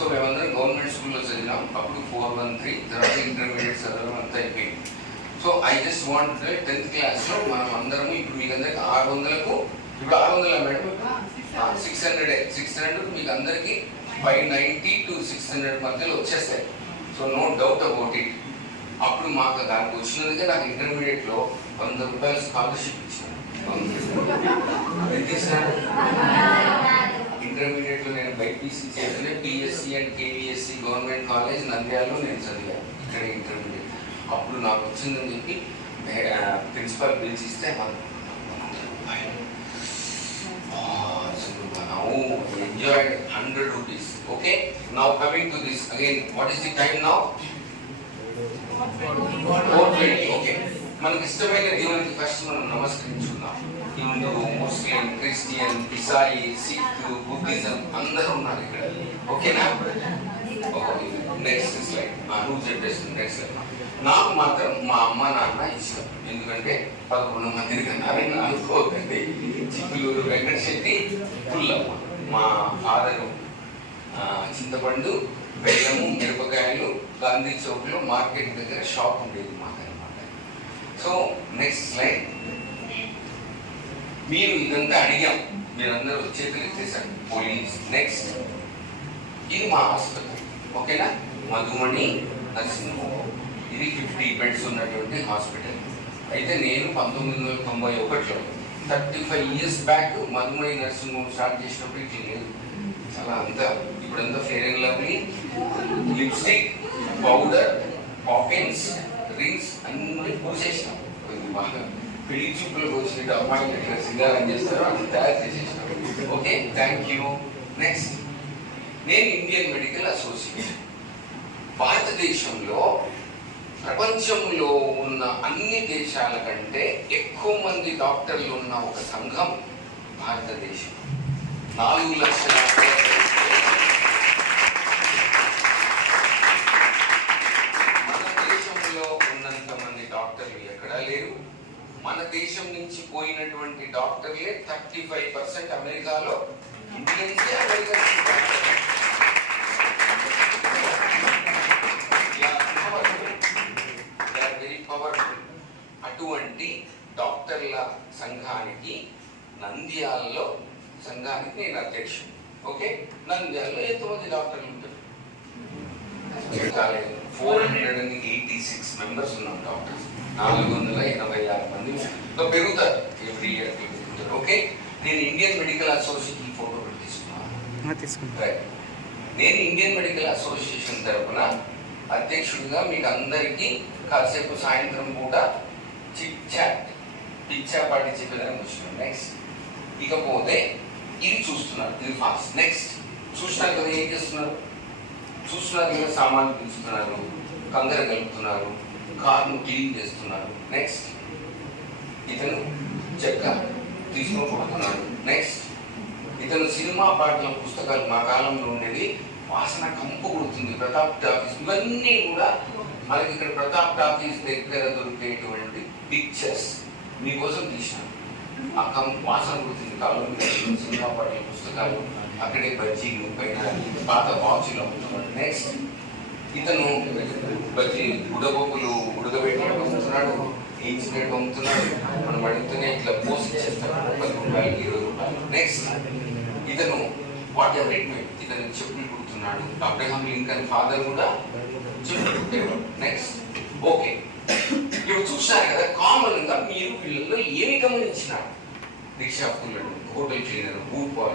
So మేమందరం government స్కూల్లో చదివినాం. అప్పుడు ఫోర్ వన్ త్రీ తర్వాత ఇంటర్మీడియట్ చదవడం అంతా అయిపోయింది. So I just want tenth క్లాస్లో మనం అందరము ఇప్పుడు మీకు అందరికి ఆరు వందలకు ఇప్పుడు ఆరు వందల madam? Six hundred six hundred మీకు అందరికీ five ninety two six hundred మధ్యలో వచ్చేస్తాయి. So no doubt about it అప్పుడు మాకు దానికి వచ్చినందుకే నాకు ఇంటర్మీడియట్లో వంద రూపాయలు స్కాలర్షిప్ ఇచ్చాను ఎంత ఇచ్చినారు ఇంటర్మీడియట్లో నేను బైపీసీ చేస్తేనే PSC and KVSC government college నంద్యాలలో నేను చదివాను. ఇక్కడ ఇంటర్మీడియట్ అప్పుడు నాకు వచ్చిందని చెప్పి principal పిలిచిస్తే enjoyed hundred rupees okay now coming to this again what is the time now four twenty okay మనకి ఇష్టమైన దేవునికి ఫస్ట్ మనం నమస్కరించుకుందాం. హిందూ ముస్లిం క్రిస్టియన్ ఇసాయి సిక్ బుద్ధిజం అందరూ ఉన్నారు ఇక్కడ. ఓకేనా next slide who generation next slide నాకు మాత్రం మా అమ్మ నాన్న ఇష్టం. ఎందుకంటే పదకొండు మందిని కన్నారని అనుకోకండి. చిక్కులూరు వెంకట శెట్టి పుల్లమ్మ. మా ఆదరు చింతపండు బెల్లము మిరపకాయలు గాంధీ చౌక్లో మార్కెట్ దగ్గర షాప్ ఉండేది మాకు అనమాట సో నెక్స్ట్ స్లైడ్ మీరు ఇదంతా అడిగాం. మీరందరూ చేతులు ఎత్తేసారు. పోలీస్. నెక్స్ట్ ఇది మా ఆసుపత్రి ఓకేనా? మధుమణి నర్సింగ్ హోమ్ ఇది ఫిఫ్టీ బెడ్స్ ఉన్నటువంటి హాస్పిటల్. అయితే నేను పంతొమ్మిది వందల తొంభై ఒకటిలో thirty five years back Madhumani nursing home start చేసినప్పుడు ఇట్లా లేదు. చాలా అంతా ఇప్పుడంతా fair and lovely. Lipstick powder Poppins rings అన్ని పూసేసినాం. బాగా పెళ్ళి చూపులకు వచ్చినట్టు అమ్మాయిలు ఎట్లా సింగారం చేస్తారో అది తయారు చేసేసినాం ఓకే థ్యాంక్ యూ నెక్స్ట్ నేను ఇండియన్ మెడికల్ అసోసియేషన్ భారతదేశంలో ప్రపంచంలో ఉన్న అన్ని దేశాల కంటే ఎక్కువ మంది డాక్టర్లు ఉన్న ఒక సంఘం భారతదేశం. నాలుగు లక్షల మన దేశంలో ఉన్నంత మంది డాక్టర్లు ఎక్కడా లేరు మన దేశం నుంచి పోయినటువంటి డాక్టర్లే థర్టీ ఫైవ్ పర్సెంట్ అమెరికాలో ఇండియన్సే అమెరికన్స్ అటువంటి డాక్టర్ల సంఘానికి నంద్యాలలో సంఘానికి నేను అధ్యక్షుడు. ఓకే నంద్యాలలో ఎంతమంది డాక్టర్లు ఉంటారు? Four hundred. మెంబర్స్ ఉన్నాం డాక్టర్స్ నాలుగు వందల ఎనభై ఆరు మంది పెరుగుతారు ఎవ్రీ ఇయర్ పెరుగుతారు. ఓకే నేను ఇండియన్ మెడికల్ అసోసియేషన్ ఫోటో తీసుకున్నాను. రైట్. నేను ఇండియన్ మెడికల్ అసోసియేషన్ తరఫున అధ్యక్షుడిగా మీకు అందరికీ కాసేపు సాయంత్రం పూట చిట్ చాట్ పిచ్చా పాటి చెప్పేదానికి వచ్చినాం నెక్స్ట్ ఇకపోతే ఇది చూస్తున్నారు. ఇది ఫాస్ట్ నెక్స్ట్ చూసినారు కదా ఏం చేస్తున్నారు? చూస్తున్నారు కదా సామాన్లు పిలుస్తున్నారు కందర కలుపుతున్నారు. కార్ను క్లీన్ చేస్తున్నారు నెక్స్ట్ ఇతను చెక్క తీసుకొని కొడుతున్నాడు నెక్స్ట్ ఇతను సినిమా పాటల పుస్తకాలు మా కాలంలో ఉండేది వాసన కంపు కొడుతుంది. ప్రతాప్ టాకీస్ ఇవన్నీ కూడా మనకి ఇక్కడ ప్రతాప్ టాకీస్ దగ్గర దొరికేటువంటి పిక్చర్స్ మీకోసం తీసినాను ఆ కం వాసన కొడుతుంది కాలం సినిమా పాటల పుస్తకాలు అక్కడే బజ్జీలు పైన పాత బాక్సులు అమ్ముతున్నాడు నెక్స్ట్ ఇతను ప్రతి ఉడబొబ్బులు ఉడకబెట్టినట్టు అమ్ముతున్నాడు వేయించినట్టు అమ్ముతున్నాడు మనం అడుగుతూనే ఇట్లా పోస్ట్ చేస్తాడు పది ఇరవై రూపాయలు నెక్స్ట్ ఇతను వాట్ ఎవర్ ఇట్ మే ఇతను చెప్పులు కుడుతున్నాడు. అబ్రహాం లింకన్ ఫాదర్ కూడా చెప్పులు కుట్టేవాడు. నెక్స్ట్ ఓకే ఇప్పుడు చూసారు కదా కామన్గా మీరు వీళ్ళలో ఏమి గమనించినారు రిక్షా పుల్లడు హోటల్ క్లీనర్ బూట్ బాయ్